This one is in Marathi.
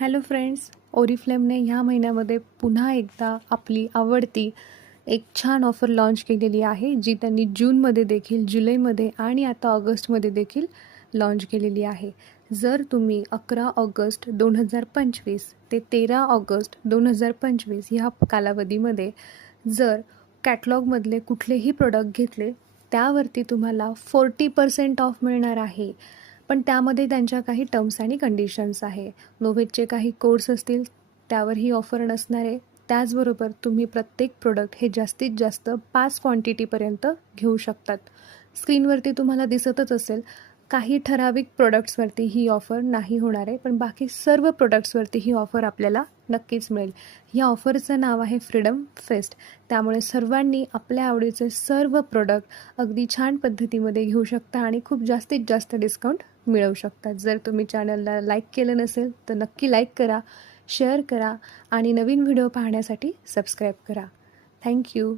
हॅलो फ्रेंड्स, ओरिफ्लेमने ह्या महिन्यामध्ये पुन्हा एकदा आपली आवडती एक छान ऑफर लॉन्च केलेली आहे, जी त्यांनी जूनमध्ये देखील, जुलैमध्ये आणि आता ऑगस्टमध्ये देखील लॉन्च केलेली आहे. जर तुम्ही 11 ऑगस्ट 2025 ते 13 ऑगस्ट 2025 ह्या कालावधीमध्ये जर कॅटलॉगमधले कुठलेही प्रोडक्ट घेतले, त्यावरती तुम्हाला 40% ऑफ मिळणार आहे. पण त्यामध्ये त्यांच्या काही टर्म्स आणि कंडिशन्स आहे. नोव्हेटचे काही कोर्स असतील त्यावर ही ऑफर नसणार आहे. त्याचबरोबर तुम्ही प्रत्येक प्रोडक्ट हे जास्तीत जास्त 5 क्वांटिटीपर्यंत घेऊ शकतात. स्क्रीनवरती तुम्हाला दिसतच असेल, काही ठराविक प्रोडक्ट्सवरती ही ऑफर नाही होणार आहे, पण बाकी सर्व प्रोडक्ट्सवरती ही ऑफर आपल्याला नक्कीच मिळेल. या ऑफरचं नाव आहे फ्रीडम फेस्ट. त्यामुळे सर्वांनी आपल्या आवडीचे सर्व प्रोडक्ट अगदी छान पद्धतीमध्ये घेऊ शकता आणि खूप जास्तीत जास्त डिस्काउंट मिळवू शकतात. जर तुम्ही चॅनलला लाईक केलं नसेल तर नक्की लाईक करा, शेअर करा आणि नवीन व्हिडिओ पाहण्यासाठी सबस्क्राईब करा. थँक्यू.